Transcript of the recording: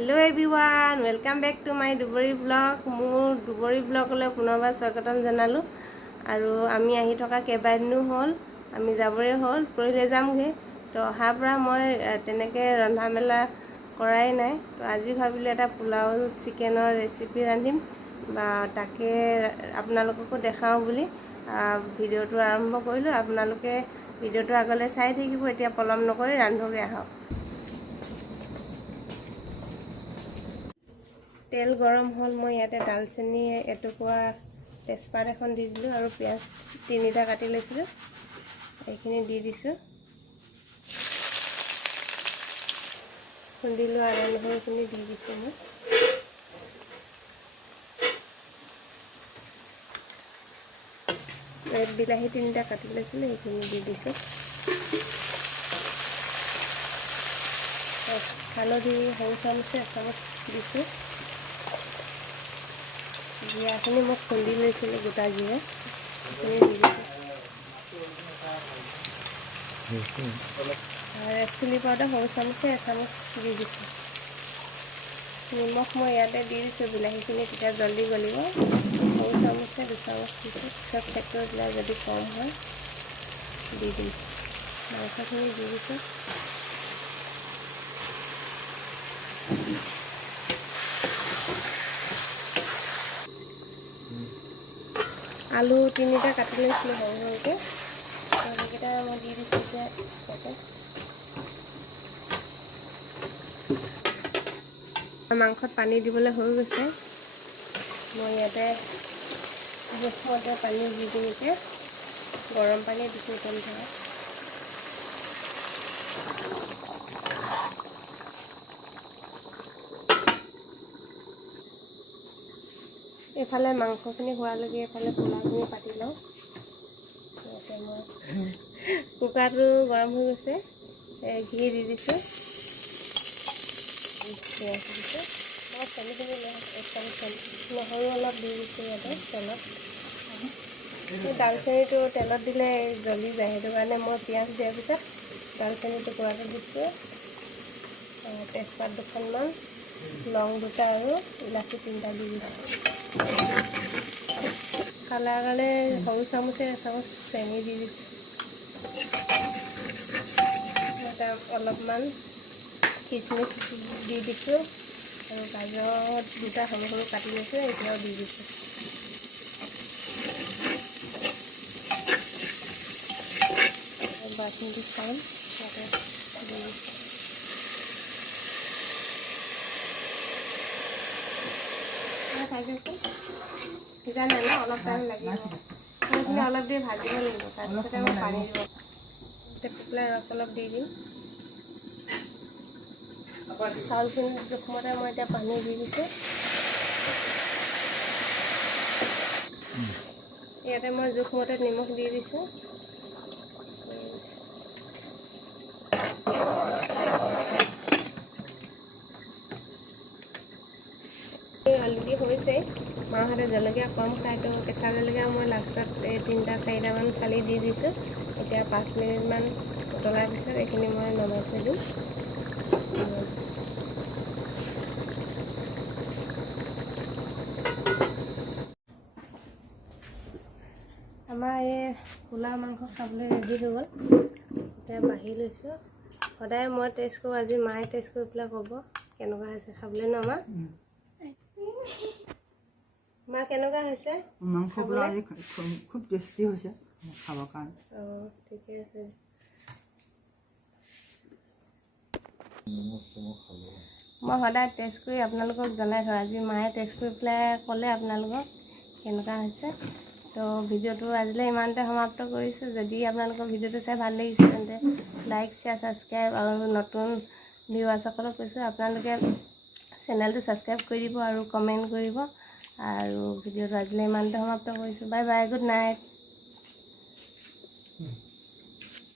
Hello everyone, welcome back to my Dubori vlog. মোৰ Dubori vlogলৈ পুনৰবাৰ স্বাগতম জনালো আৰু আমি আহি থকা কেইবাদিনো হ'ল আমি যাবৰে হ'ল পৰহিলে যামগে তো অহাৰ পৰা মই তেনেকৈ ৰন্ধা মেলা কৰাই নাই তো আজি ভাবিলোঁ এটা পোলাও চিকেনৰ ৰেচিপি ৰান্ধিম বা তাকে আপোনালোককো দেখাওঁ বুলি ভিডিঅ'টো আৰম্ভ কৰিলোঁ। আপোনালোকে ভিডিঅ'টো আগলৈ চাই থাকিব। এতিয়া পলম নকৰি ৰান্ধোগে আহক। তেল গৰম হ'ল, মই ইয়াতে দালচেনি এটুকুৰা তেজপাত এখন দি দিলোঁ আৰু পিঁয়াজ 3টা কাটি লৈছিলোঁ, এইখিনি দি দিছোঁ। খুন্দিলোঁ আদা নহৰুখিনি দি দিছোঁ মই। বিলাহী 3টা কাটি লৈছিলোঁ, সেইখিনি দি দিছোঁ। হালধি সৰু চামুচে এচামুচ দিছোঁ। জিৰাখিনি মই খুন্দি লৈছিলোঁ, গোটা জিৰা সেইখিনি দি দিছোঁ। ৰেড চিলি পাউডাৰ সৰু চামুচে এচামুচ দি দিছোঁ। নিমখ মই ইয়াতে দি দিছোঁ, বিলাহীখিনি তেতিয়া জলদি গলিব। সৰু চামুচে 2 চামুচ দিছোঁ, পিছত চেক কৰি পেলাই যদি কম হয় দি দিম। মাংসখিনি দি দিছোঁ। আলু 3টা কাটি লৈছিলোঁ সৰু সৰুকৈ, সেইকেইটা মই দি দিছোঁ। এতিয়া মাংসত পানী দিবলৈ হৈ গৈছে। মই ইয়াতে জোখমতে পানী দি দিম। এতিয়া গৰম পানী দিছোঁ উতল থকা। এইফালে মাংসখিনি হোৱালৈকে এইফালে পোলাওখিনি পাতি লওঁ। ইয়াতে মই কুকাৰটো গৰম হৈ গৈছে, ঘি দি দিছোঁ, পিঁয়াজ দিছোঁ। মই চেনিখিনি নহৰু অলপ দি দিছোঁ ইয়াতে তেলত। দালচেনিটো তেলত দিলে জ্বলি যায়, সেইটো কাৰণে মই পিঁয়াজ দিয়াৰ পিছত দালচেনি টুকুৰাটো দিছোঁ। তেজপাত 2খনমান, লং 2টা আৰু ইলাচি 3টা দি দিছোঁ। কালাৰ কাৰণে সৰু চামুচে এচামুচ চেনি দি দিছোঁ। অলপমান কিচমিচ দি দিছোঁ আৰু গাজৰ 2টা সৰু সৰু কাটি লৈছোঁ, এতিয়াও দি দিছোঁ। বাচনটো চাম ইয়াতে দি দিছোঁ। সিজা নাই ন, অলপ টাইম লাগিব। সেইখিনি অলপ দেৰি ভাজিব লাগিব, তাৰপিছতে মই পানী দিব। টেপেলা ৰস অলপ দি দিম। চাউলখিনি জোখমতে মই এতিয়া পানী দি দিছোঁ। ইয়াতে মই জোখমতে নিমখ দি দিছোঁ। অলৰেডি হৈছে। মাহঁতে জলকীয়া কম খায়তো কেঁচা জলকীয়া মই লাষ্টত 3-4টামান ফালি দি দিছোঁ। এতিয়া 5 মিনিটমান উতলাৰ পিছত এইখিনি মই নমাই থৈ দিম। আমাৰ এই পোলাও মাংস খাবলৈ ৰেডি হৈ গ'ল। এতিয়া বাঢ়ি লৈছোঁ। সদায় মই টেষ্ট কৰোঁ, আজি মায়ে টেষ্ট কৰি পেলাই ক'ব কেনেকুৱা হৈছে খাবলৈ ন। মা কেনেকুৱা হৈছে মাংস পোলাও? আজি খুব টেষ্টি হৈছে খাবৰ কাৰণে। ঠিকে আছে। মই সদায় টেষ্ট কৰি আপোনালোকক জনাই থওঁ। আজি মায়ে টেষ্ট কৰি পেলাই ক'লে আপোনালোকক কেনেকুৱা হৈছে। তো ভিডিঅ'টো আজিলৈ ইমানতে সমাপ্ত কৰিছোঁ। যদি আপোনালোকৰ ভিডিঅ'টো চাই ভাল লাগিছে তেন্তে লাইক, শ্বেয়াৰ, ছাবস্ক্ৰাইব আৰু নতুন ভিউৱাৰ্ছসকলক কৈছোঁ আপোনালোকে চেনেলটো ছাবস্ক্ৰাইব কৰি দিব আৰু কমেণ্ট কৰিব। আৰু ভিডিঅ'টো আজিলৈ ইমানতে সমাপ্ত কৰিছোঁ। Bye bye, good night.